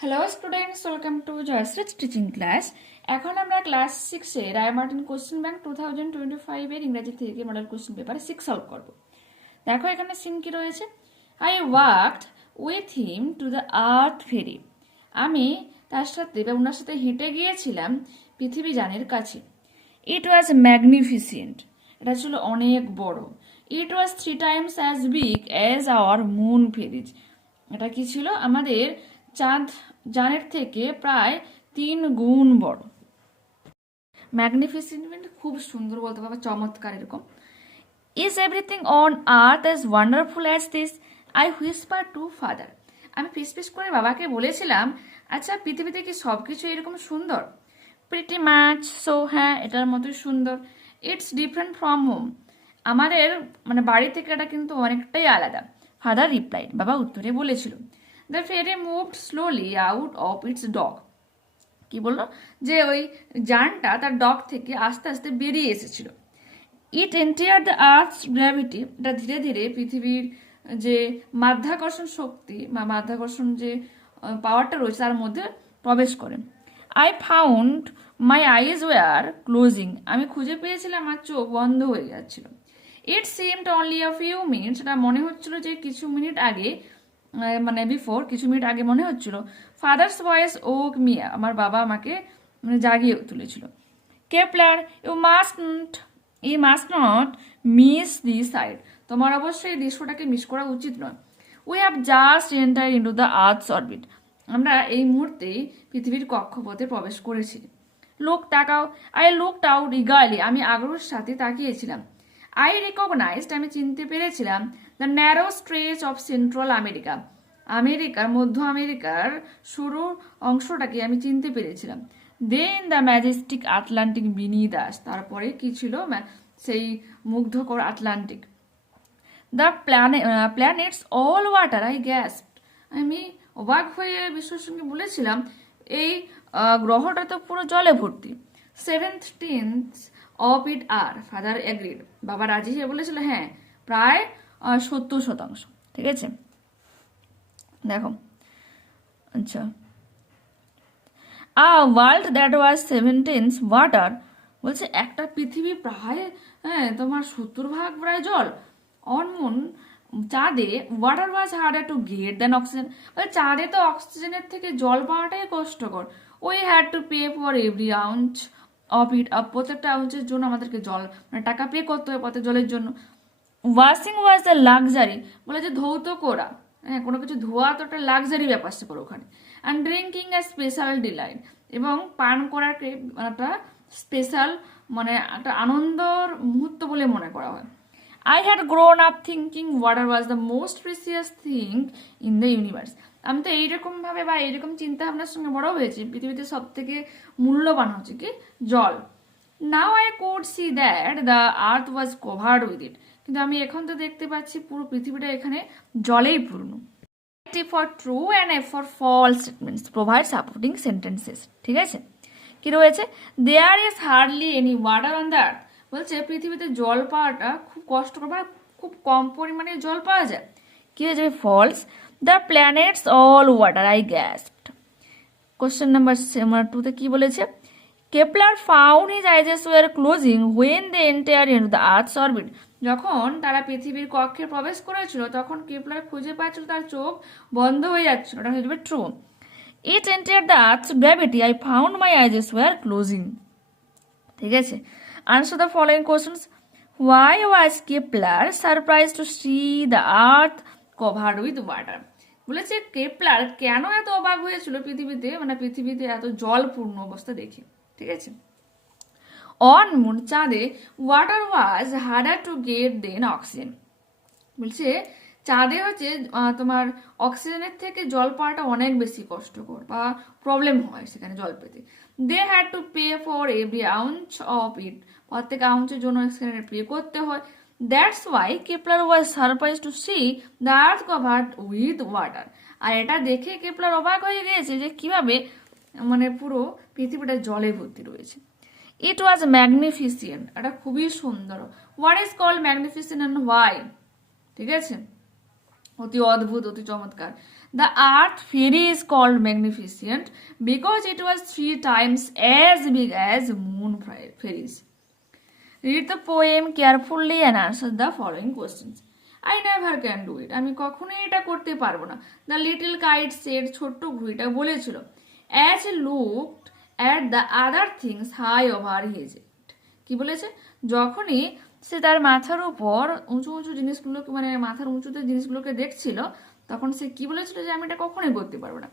Hello students, welcome to Jayashree teaching class. এখন আমরা class 6 এর রায়মার্টিন কোশ্চেন ব্যাংক 2025 এর ইংরেজি থেকে মডেল কোশ্চেন পেপার 6 সলভ করব। দেখো এখানে সিন কি রয়েছে। I walked with him to the earth ferry. আমি তার সাথে বা ওনার সাথে হেঁটে গিয়েছিলাম পৃথিবী যানের কাছে। It was magnificent. এটা ছিল অনেক বড়। It was 3 times as big as our moon ferries. এটা কি ছিল? আমাদের চাঁদ যানের থেকে প্রায় 3 গুণ বড়। ম্যাগনিফিসেন্ট খুব সুন্দর বলতে পারবো, চমৎকার এরকম। Is everything on earth as wonderful as this? I whisper to father. আমি ফিসফিস করে বাবাকে বলেছিলাম, আচ্ছা পৃথিবীতে কি সব কিছু এরকম সুন্দর? প্রিটি মাচ সো, হ্যাঁ এটার মতোই সুন্দর। It's different from home. আমাদের মানে বাড়ি থেকে এটা কিন্তু অনেকটাই আলাদা। ফাদার রিপ্লাইড, বাবা উত্তরে বলেছিল। The ferry moved slowly out of its dock. কি বললো? যে ওই যানটা তার ডক থেকে আস্তে আস্তে বেরিয়ে এসেছিল। ইট এন্টায়ার দ্য আর্থস গ্র্যাভিটি। এটা ধীরে ধীরে পৃথিবীর যে মাধ্যাকর্ষণ শক্তি বা মাধ্যাকর্ষণ যে পাওয়ারটা রয়েছে তার মধ্যে প্রবেশ করে। I found my eyes were closing. আমি খুঁজে পেয়েছিলাম আমার চোখ বন্ধ হয়ে যাচ্ছিল। ইট seemed only a few minutes. এটা মনে হচ্ছিল যে কিছু মিনিট আগে, মানে বিফোর কিছু মিনিট আগে মনে হচ্ছিল। Father's voice woke me. আমার বাবা আমাকে মানে জাগিয়ে তুলেছিল। Kepler you must not miss the side. তোমার অবশ্যই এই দৃশ্যটাকে মিস করা উচিত নয়। We have just enter into the earth's orbit. আমরা এই মুহূর্তেই পৃথিবীর কক্ষপথে প্রবেশ করেছি। লোক তাকাও। I looked out eagerly. আমি আগ্রহের সাথে তাকিয়েছিলাম। I recognized. আমি চিনতে পেরেছিলাম the narrow stretch of central America. আমেরিকার মধ্য আমেরিকার সরু অংশটাকে আমি চিনতে পেরেছিলাম। Then the majestic Atlantic beneath us. তারপরে কি ছিল? সেই মুগ্ধকর Atlantic. The planet's all water. I gasped. আমি অবাক হয়ে বিশ্বের সঙ্গে বলেছিলাম, এই গ্রহটা তো পুরো জলে ভর্তি। 7/10 of it are. Father agreed. বাবা রাজি হয়ে বলেছিল, হ্যাঁ প্রায় 70%। ঠিক আছে, দেখো। আচ্ছা, ওয়ার্ল্ড দ্যাট ওয়াজ 7/10 ওয়াটার। বলছে একটা পৃথিবী প্রায়, হ্যাঁ তোমার 70% প্রায় জল। অন মুন, চাঁদে, water was harder to get than oxygen. চাঁদে তো অক্সিজেনের থেকে জল পাওয়াটাই কষ্টকর। We had to pay for every ounce of it. প্রত্যেকটা আউন্সের জন্য আমাদেরকে জল মানে টাকা পে করতে হয় প্রত্যেক জলের জন্য। Washing was the luxury. বলে যে ধৌত করা, হ্যাঁ কোনো কিছু ধোয়া তো একটা লাক্সারি ব্যাপার স্যাপার ওখানে। And drinking a special delight. এবং পান করাকে একটা স্পেশাল মানে একটা আনন্দর মুহূর্ত বলে মনে করা হয়। I had grown up thinking water was the most precious thing in the universe. আমি তো এইরকম ভাবে বা এইরকম চিন্তা ভাবনার সঙ্গে বড় হয়েছি, পৃথিবীতে সব থেকে মূল্যবান হচ্ছে কি? জল। Now I could see that the earth was covered with it. কিন্তু আমি এখন তো দেখতে পাচ্ছি পুরো পৃথিবীটা এখানে জলেই পূর্ণ। T for true and F for false statements. Provide supporting sentences. ঠিক আছে, কি রয়েছে? There is hardly any water on the earth. বলছে পৃথিবীতে জল পাওয়াটা খুব কষ্টকর, মানে খুব কম পরিমাণে জল পাওয়া যায়। কি হয়ে যাবে? False. The planet's all water. I gasped. Question number 2 কি বলেছে? Kepler found his eyes were closing when they enter into the earth's orbit. যখন তারা পৃথিবীর কক্ষে প্রবেশ করেছিল তখন কেপলার খুঁজে পাচ্ছিল তার চোখ বন্ধ হয়ে যাচ্ছিল। এটা হয়ে যাবে true. It enter the earth's gravity. I found my eyes were closing. ঠিক আছে, answer the following questions. Why was Kepler surprise to see the earth covered with water? বলেছে কেপলার কেন এত অবাক হয়েছিল পৃথিবীতে, মানে পৃথিবীতে এত জলপূর্ণ অবস্থা দেখে। ঠিক আছে, অন মুন, চাঁদে, water was harder to get than oxygen. বলছে চাঁদে হচ্ছে তোমার অক্সিজেনের থেকে জল পাওয়াটা অনেক বেশি কষ্টকর বা প্রবলেম হয় সেখানে জল পেতে। They had to pay for every ounce of it. প্রত্যেক আউন্সের জন্য সেখানে পে করতে হয়। That's why Kepler was surprise to see the earth covered with water. আর এটা দেখে কেপলার অবাক হয়ে গিয়েছে যে কিভাবে মানে পুরো পৃথিবীটা জলে ভর্তি রয়েছে। ইট ওয়াজ ম্যাগনিফিসিয়েন্ট। এটা খুবই সুন্দর। What is called magnificent and why? ঠিক আছে, অতি অদ্ভুত, অতি চমৎকার। The earth fairy is called magnificent because it was 3 times as big as moon fairies. Read the poem carefully and answer the following questions. I never can do it. আমি কখনোই এটা করতে পারবো না। The little kite said, ছোট্ট ঘুড়িটা বলেছিল, as he looked at the other things high over his head. কি বলেছে? যখনই সে তার মাথার উপর উঁচু উঁচু জিনিসগুলোকে মানে মাথার উঁচুতে জিনিসগুলোকে দেখছিল, তখন সে কি বলেছিল যে আমি এটা কখনোই করতে পারবো না।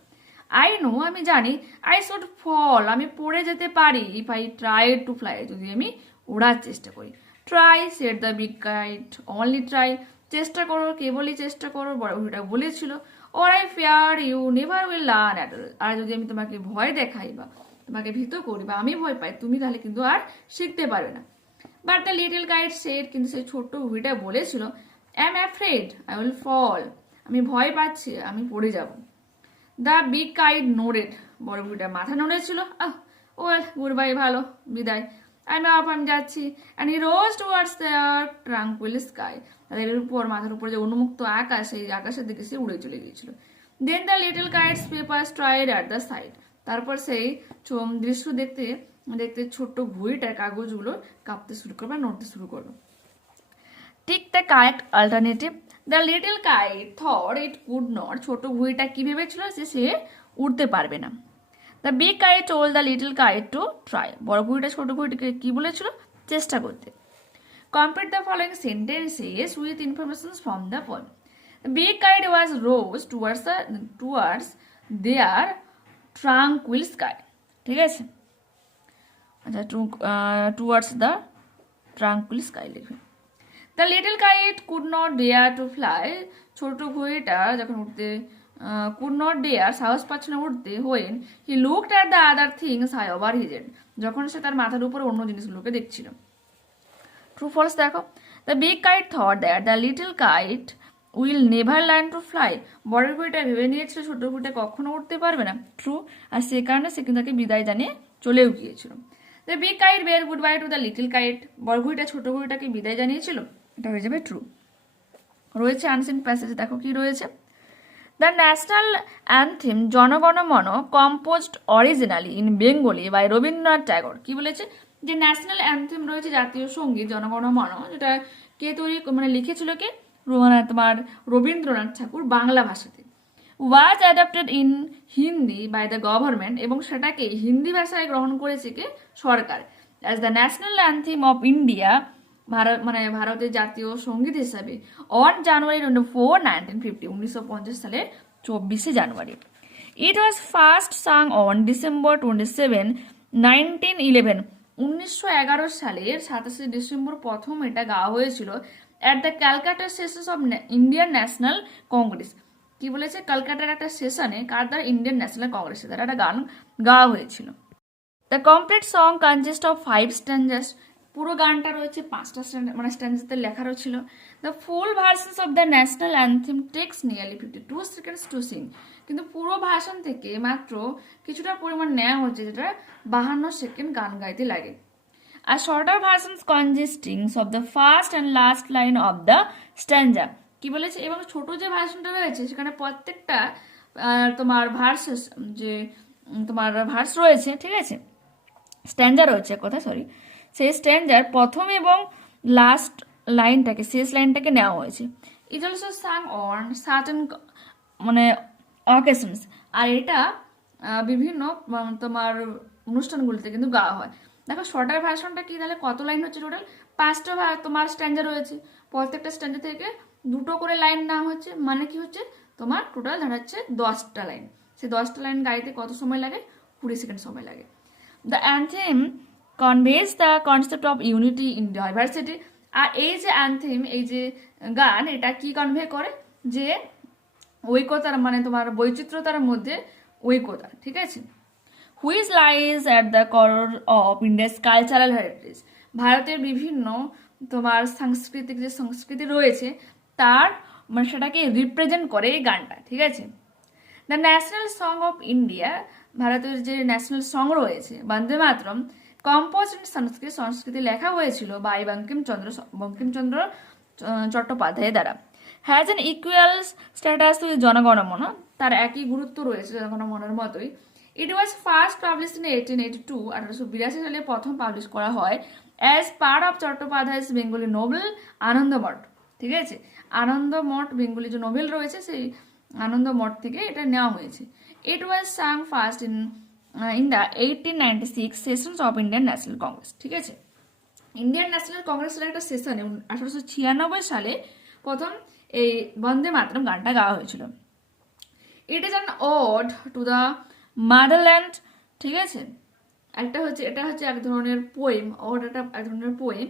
আই নো, আমি জানি, আই শুড ফল, আমি পড়ে যেতে পারি, if I try to fly, যদি আমি ওড়ার চেষ্টা করি। Try said the big kite, only try, চেষ্টা করো, কেবলই চেষ্টা করো, বড় ঘুড়িটা বলেছিল। Or I fear you never will learn at all, আর যদি আমি তোমাকে ভয় দেখাই বা তোমাকে ভীত করি বা আমি ভয় পাই, তুমি তাহলে কিন্তু আর শিখতে পারবে না। But the little kite said, কিন্তু সেই ছোট্ট ঘুড়িটা বলেছিল, I am afraid I will fall, আমি ভয় পাচ্ছি, আমি পড়ে যাব। দ্য বিগ কাইট নোডেড, বড় ঘুড়িটা মাথা নড়েছিল, ওয়েল গুড বাই, ভালো, বিদায়, আমি যাচ্ছি। And he rose towards the tranquil sky, তাদের উপর মাথার উপর যে উন্মুক্ত আকাশ, সেই আকাশের দিকে সে উড়ে চলে গিয়েছিল। Then the little kite's paper stride at the side, তারপর সেই দৃশ্য দেখতে দেখতে ছোট্ট ঘুড়িটার কাগজগুলো কাঁপতে শুরু করবে, নড়তে শুরু করলো। Tick the correct alternative, the little kite thought it could not, ছোট ঘুড়িটা কি ভেবেছিল যে সে উড়তে পারবে না। The big kite told the little kite to try, বড় ঘুড়িটা ছোট ঘুড়িটাকে কি বলেছিল? চেষ্টা করতে। Complete the following sentences with information from the poem. The big kite was rose towards their tranquil sky. ঠিক আছে, আচ্ছা, towards the tranquil sky লিখবে। The little kite could not dare to fly, ছোট ঘুড়িটা যখন উঠতে could not dare, সাহস পাচ্ছে না উঠতে, when he looked at the other things high over his head, যখন সে তার মাথার উপরে অন্য জিনিসগুলোকে দেখছিল। ট্রু ফলস দেখো। The big kite thought that the little kite will never learn to fly, বড় ঘুড়িটা ভেবে নিয়েছিল ছোট ঘুড়িটা কখনো উঠতে পারবে না। ট্রু, আর সে কারণে সে কিন্তু তাকে বিদায় জানিয়ে চলেও গিয়েছিল। The big kite bade goodbye to the little kite, বড় ঘুড়িটা ছোট ঘুড়িটাকে বিদায় জানিয়েছিল, এটা হয়ে যাবে ট্রু। রয়েছে আনসিন প্যাসেজ, দেখো কি রয়েছে। The national anthem Janagana Mana composed originally in Bengali by Rabindranath Tagore, কি বলেছে? যে ন্যাশনাল অ্যান্থেম রয়েছে, জাতীয় সঙ্গীত জনগণ মন, যেটা কে তৈরি মানে লিখেছিল কে? তোমার রবীন্দ্রনাথ ঠাকুর, বাংলা ভাষাতে। Was adapted in Hindi by the government, এবং সেটাকে হিন্দি ভাষায় গ্রহণ করেছে কে? সরকার। As the national anthem of India, Bharat মানে ভারতের জাতীয় সঙ্গীত হিসাবে, অন জানুয়ারি 24, 1950, 1950 সালের 24শে জানুয়ারি। It was first sung on December 27, 1911, 1911 সালের 27শে ডিসেম্বর প্রথম এটা গাওয়া হয়েছিল at the Calcutta sessions of Indian National Congress, কি বলেছে? কলকাতার একটা সেশনে কার দ্বারা? ইন্ডিয়ান ন্যাশনাল কংগ্রেসের দ্বারা একটা গান গাওয়া হয়েছিল। The complete song consist of 5 স্ট্যান্জাস, পুরো গানটা রয়েছে 5টা মানে স্ট্যান্জাতে লেখা রয়েছিল। The full versions of the national anthem takes nearly 52 seconds two Singh, কিন্তু পুরো ভাষণ থেকে মাত্র কিছুটা পরিমাণ নেওয়া হচ্ছে, যেটা 52 সেকেন্ড গান গাইতে লাগে। A shorter versions consisting of the first and last line of the stanza, কি বলেছে? এবং ছোট যে ভার্সনটা রয়েছে সেখানে প্রত্যেকটা তোমার ভার্সেস যে তোমার ভার্স রয়েছে, ঠিক আছে, স্ট্যান্জা রয়েছে কথা, সরি, সেই স্ট্যান্জার প্রথম এবং লাস্ট লাইনটাকে, শেষ লাইনটাকে নেওয়া হয়েছে। It also sung on certain মানে অকেশনস, আর এটা বিভিন্ন তোমার অনুষ্ঠানগুলিতে কিন্তু গাওয়া হয়। দেখো শর্টার ভার্সনটা কি, তাহলে কত লাইন হচ্ছে? টোটাল 5টা তোমার স্ট্যান্জা রয়েছে, প্রত্যেকটা স্ট্যান্জা থেকে 2টো করে লাইন নেওয়া হচ্ছে, মানে কি হচ্ছে তোমার টোটাল দাঁড়াচ্ছে 10টা লাইন। সেই 10টা লাইন গাইতে কত সময় লাগে? 20 সেকেন্ড সময় লাগে। The anthem conveys the concept of unity in diversity, আর এই যে অ্যান্থেম, এই যে গান, এটা কি কনভে করে? যে ঐক্যতার মানে তোমার বৈচিত্র্যতার মধ্যে ঐক্যতা, ঠিক আছে। Which lies at the core of India's cultural heritage, ভারতের বিভিন্ন তোমার সাংস্কৃতিক যে সংস্কৃতি রয়েছে তার মানে সেটাকে রিপ্রেজেন্ট করে এই গানটা, ঠিক আছে। The national song of India, ভারতের যে ন্যাশনাল সং রয়েছে বন্দে মাতরম, কম্পোজ ইন সংস্কৃত, সংস্কৃতি লেখা হয়েছিল বাই বঙ্কিমচন্দ্র চট্টোপাধ্যায় দ্বারা। Has an equal status with Janaganamana, তার একই গুরুত্ব রয়েছে জনগণমনের মতোই। It was first publish in 1882, 1882 সালে প্রথম পাবলিশ করা হয় as part of Chattopadhyay's Bengali novel Anandamath. ঠিক আছে, আনন্দমঠ বেঙ্গলি যে নোবেল রয়েছে সেই আনন্দমঠ থেকে এটা নেওয়া হয়েছে। It was sung first in the 1896 sessions of Indian National Congress. ঠিক আছে, ইন্ডিয়ান ন্যাশনাল কংগ্রেসের একটা সেশনে 1896 সালে প্রথম এই বন্দে মাতরম গানটা গাওয়া হয়েছিল। It is an ode to the motherland. ঠিক আছে, এটা হচ্ছে এক ধরনের পোয়েম, ওড এটা এক ধরনের পোয়েম।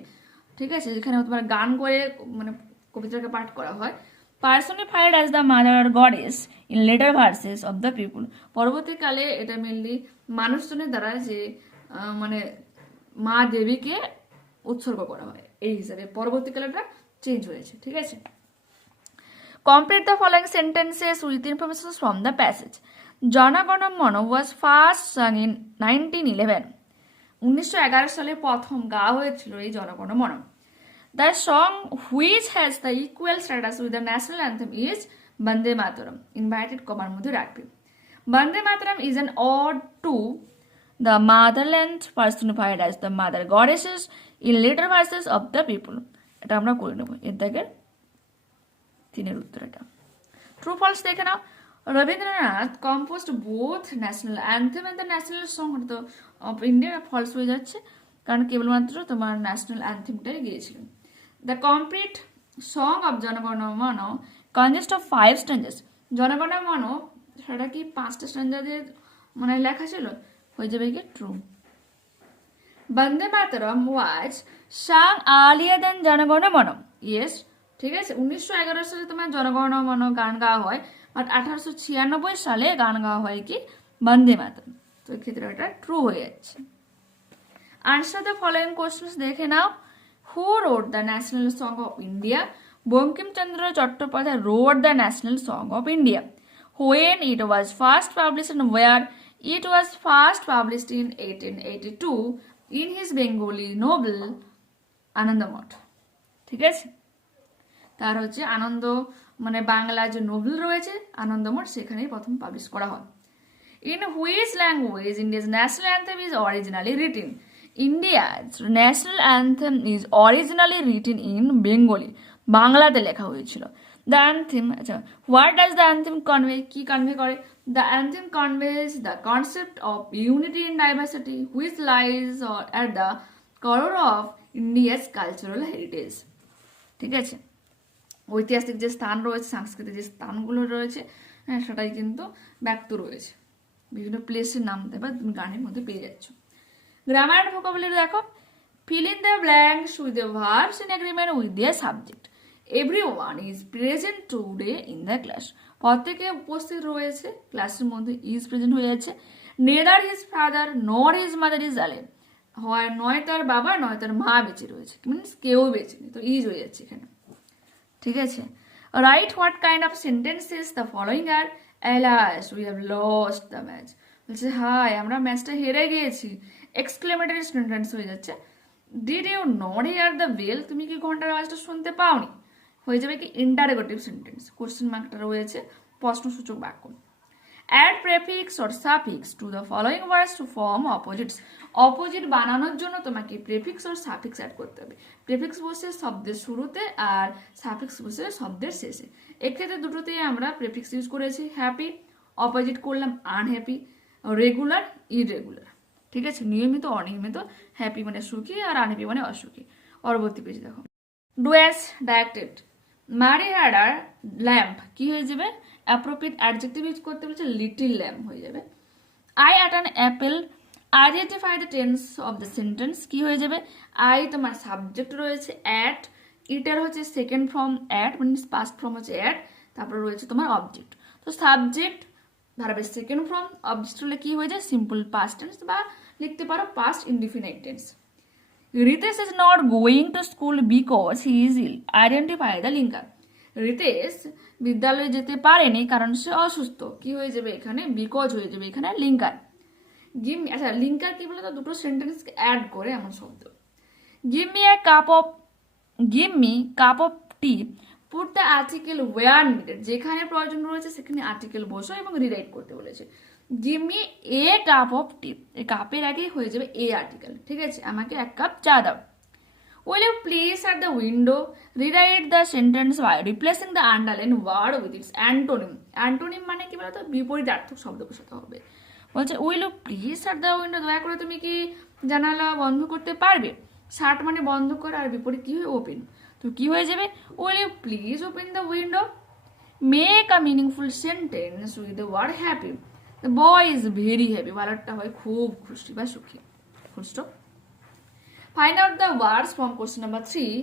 ঠিক আছে, যেখানে তোমার গান করে মানে কবিতাকে পাঠ করা হয়। Personified as the mother goddess in letter versus of the people. পরবর্তীকালে এটা মেনলি মানুষজনের দ্বারা যে মানে মা দেবীকে উৎসর্গ করা হয় এই হিসাবে পরবর্তীকালে এটা চেঞ্জ হয়েছে। ঠিক আছে, complete the following sentences with information from the passage. জনগণ মন ওয়াজ ফার্স্ট সাং ইন 1911। 1911 সালে প্রথম গাওয়া হয়েছিল এই Janagana Mana. The song which has the equal status with the national anthem is Bande Mataram. Inverted কমার মধ্যে রাখবে। Bande Mataram is an ode to the motherland personified as the mother goddesses in later verses of the people. এটা আমরা করে নেব, এর দাগের 3 এর উত্তর এটা। ট্রু ফলস দেখে নাও। Rabindranath composed both national anthem and the national song of India. False হয়ে যাচ্ছে কারণ কেবলমাত্র তোমার ন্যাশনাল অ্যান্থেমটাই গিয়েছিলেন। দ্য কমপ্লিট সং অফ জনগণ মন কনজিস্ট অফ 5 স্ট্যান্জাস। জনগণ মন সেটা কি 5টা স্ট্যান্জা দিয়ে মানে লেখা ছিল, হয়ে যাবে কি ট্রু। বন্দে মাতরম ওয়াজ সাং আর্লিয়ার দেন জনগণ মন। ইয়েস, ঠিক আছে। 1911 সালে তোমার জনগণ মন গান গাওয়া হয়, আর 1896 সালে গান গাওয়া হয় কি বন্দে মাতরম। তো এক্ষেত্রে এটা ট্রু হয়ে যাচ্ছে। আনসার দ্য ফলোইং কোশ্চেন্স দেখে নাও। Who wrote the national song of India? Bankimchandra Chattopadhyay wrote the national song of India. When it was first published and where? It was first published in 1882 in his Bengali novel Anandamath. ঠিক আছে, তার হচ্ছে আনন্দ মানে বাংলা যে Nobel রয়েছে আনন্দমঠ, সেখানেই প্রথম পাবলিশ করা হয়। In which language India's national anthem is originally written? India's national anthem is originally written in Bengali, বাংলাতে লেখা হয়েছিল। The anthem, আচ্ছা, what does the anthem convey? কি কনভে করে? The anthem conveys the concept of unity in diversity which lies at the core of India's cultural heritage. ঠিক আছে, ঐতিহাসিক যে স্থান রয়েছে, সাংস্কৃতিক যে স্থানগুলো রয়েছে, হ্যাঁ সেটাই কিন্তু ব্যক্ত রয়েছে। বিভিন্ন প্লেসের নাম দেবা তুমি গানের মধ্যে পেয়ে যাচ্ছ। গ্রামার এন্ড ভোকাবুলারি দেখো। fill in the blanks with the verbs in agreement with their subject. Everyone is present today in the class. প্রত্যেকে উপস্থিত রয়েছে ক্লাসের মধ্যে, ইজ প্রেজেন্ট হয়ে যাচ্ছে। Neither his father nor his mother is alive. হয় নয় তার বাবা নয় তার মা বেঁচে রয়েছে, মিনস কেউ বেঁচে নেই, তো ইজ হয়ে যাচ্ছে এখানে। ঠিক আছে, right what kind of sentences the following are? Alas we have lost the match. বলছে হাই আমরা ম্যাচটা হেরে গিয়েছি। এক্সক্লেমেটরি সেন্টেন্স হয়ে যাচ্ছে। Did you not hear the bell? তুমি কি ঘন্টার আওয়াজটা শুনতে পাওনি? হয়ে যাবে কি ইন্টারোগেটিভ সেন্টেন্স। কোশ্চেন মার্কটা রয়েছে প্রশ্নসূচক বাক্য। Add prefix or suffix to the following words to form opposites. Opposite বানানোর জন্য তোমাকে প্রেফিক্স অর সাফিক্স অ্যাড করতে হবে। প্রেফিক্স বসে শব্দের শুরুতে আর সাফিক্স বসে শব্দের শেষে। এক্ষেত্রে দুটোতেই আমরা প্রেফিক্স ইউজ করেছি। হ্যাপি, অপোজিট করলাম আনহ্যাপি। Regular, irregular. ঠিক আছে, নিয়মিত অনিয়মিত। হ্যাপি মানে সুখী আর আনহ্যাপি মানে অসুখী। পরবর্তী পেজ দেখো। ডুয়েস ডাইরেক্টেড। মারি হ্যাড আর ল্যাম্প কি হয়ে যাবে? অ্যাপ্রোপ্রিয়েট অ্যাডজেক্টিভ ইউজ করতে বলছে, লিটিল ল্যাম্প হয়ে যাবে। I at an Apple. Identify the tense of the sentence কি হয়ে যাবে? আই তোমার সাবজেক্ট রয়েছে, অ্যাট ইটার হচ্ছে second form at, means past form হচ্ছে অ্যাট, তারপরে রয়েছে তোমার অবজেক্ট। তো সাবজেক্ট ভার্বের সেকেন্ড ফর্ম, অবজেক্ট হলে কি হয়ে যায়? সিম্পল পাস্ট টেন্স বা লিখতে পারো past indefinite tense. Ritesh is not going to school because he is ill. Identify the linker. Ritesh বিদ্যালয়ে যেতে পারেনি কারণ সে অসুস্থ। কি হয়ে যাবে এখানে? বিকজ হয়ে যাবে এখানে লিঙ্কার। গিভ মি, আচ্ছা লিঙ্কার কি বলে? তো দুটো সেন্টেন্সকে অ্যাড করে এমন শব্দ। Give me cup of tea put the article where needed, যেখানে প্রয়োজন রয়েছে সেখানে আর্টিকেল বসো এবং রিরাইট করতে বলেছে। Give me a cup of tea, এই কাপের আগে হয়ে যাবে এ আর্টিকেল, ঠিক আছে, আমাকে 1 কাপ চা দাও। Will you place at the window, rewrite the sentence by replacing the underline word with its antonym. Antonym মানে কি বলতো, বিপরীতার্থক শব্দ বসাতে হবে। বলছে will you place at the window, দয়া করে তুমি কি জানালা বন্ধ করতে পারবে। শার্ট মানে বন্ধ করা, আর বিপরীত কি হয়, ওপেন। তো কি হয়ে যাবে, will you please open the window. Make a meaningful sentence with the word happy, the boy is very happy, বালারটা হয় খুব খুশি বা সুখী। Full stop. Find out the words from question number 3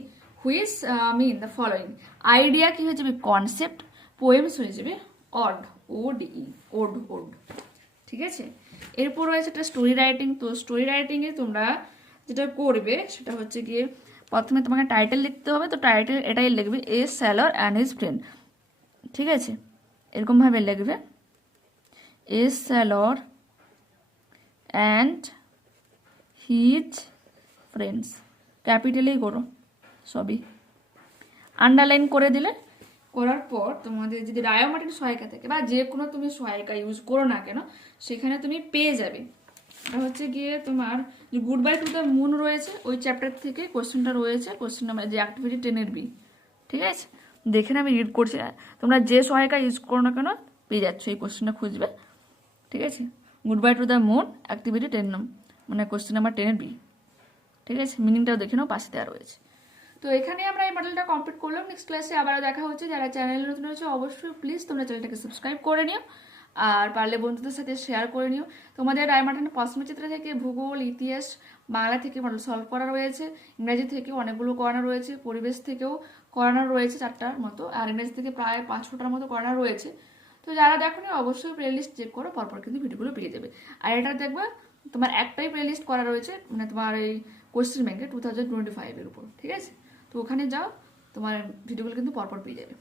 which mean the following. Idea কি হয়ে যাবে, concept. Poems হয়ে যাবে অড, ODE, ওড ওড, ঠিক আছে। এরপর রয়েছে একটা স্টোরি রাইটিং। তো স্টোরি রাইটিংয়ে তোমরা যেটা করবে সেটা হচ্ছে গিয়ে প্রথমে তোমাকে টাইটেল লিখতে হবে। তো টাইটেল এটাই লিখবে, এ সেলর অ্যান্ড হিজ ফ্রেন্ড, ঠিক আছে, এরকমভাবে লিখবে, এ সেলর অ্যান্ড হিজ ফ্রেন্ডস, ক্যাপিটালেই করো সবই। আন্ডারলাইন করে দিলে, করার পর তোমাদের যদি রায়োমাটির সহায়িকা থাকে বা যে কোনো তুমি সহায়িকা ইউজ করো না কেন, সেখানে তুমি পেয়ে যাবে। এটা হচ্ছে গিয়ে তোমার যে good bye to the moon রয়েছে, ওই চ্যাপ্টার থেকে কোশ্চেনটা রয়েছে, কোশ্চেন নাম্বার যে অ্যাক্টিভিটি 10 বি, ঠিক আছে। দেখে আমি রিড করছি, তোমরা যে সহায়িকা ইউজ করো না কেন পেয়ে যাচ্ছ, এই কোশ্চেনটা খুঁজবে, ঠিক আছে। Good bye to the moon activity 10 মানে কোশ্চেন নাম্বার 10 বি, ঠিক আছে। মিনিংটাও দেখে নাও, পাশে দেওয়া রয়েছে। তো এখানে আমরা এই মডেলটা কমপ্লিট করলাম। নেক্সট ক্লাসে আবারও দেখা হচ্ছে। যারা চ্যানেলে নতুন হয়েছে অবশ্যই প্লিজ তোমরা চ্যানেলটাকে সাবস্ক্রাইব করে নিও, আর পারলে বন্ধুদের সাথে শেয়ার করে নিও। তোমাদের রায়মার্টিন প্রশ্নচিত্র থেকে ভূগোল, ইতিহাস, বাংলা থেকে মডেল সলভ করা রয়েছে, ইংরাজি থেকেও অনেকগুলো করানো রয়েছে, পরিবেশ থেকেও করানো রয়েছে 4টার মতো, আর ইংরেজি থেকে প্রায় 5-6টার মতো করানো রয়েছে। তো যারা দেখোনি অবশ্যই প্লেলিস্ট চেক করো, পরপর কিন্তু ভিডিওগুলো পেয়ে যাবে। আর এটা দেখবে তোমার একটাই প্লেলিস্ট করা রয়েছে, মানে তোমার এই কোশ্চেন ব্যাংকে 2025 এর উপর, ঠিক আছে। তো ওখানে যাও, তোমার ভিডিওগুলো কিন্তু পরপর পেয়ে যাবে।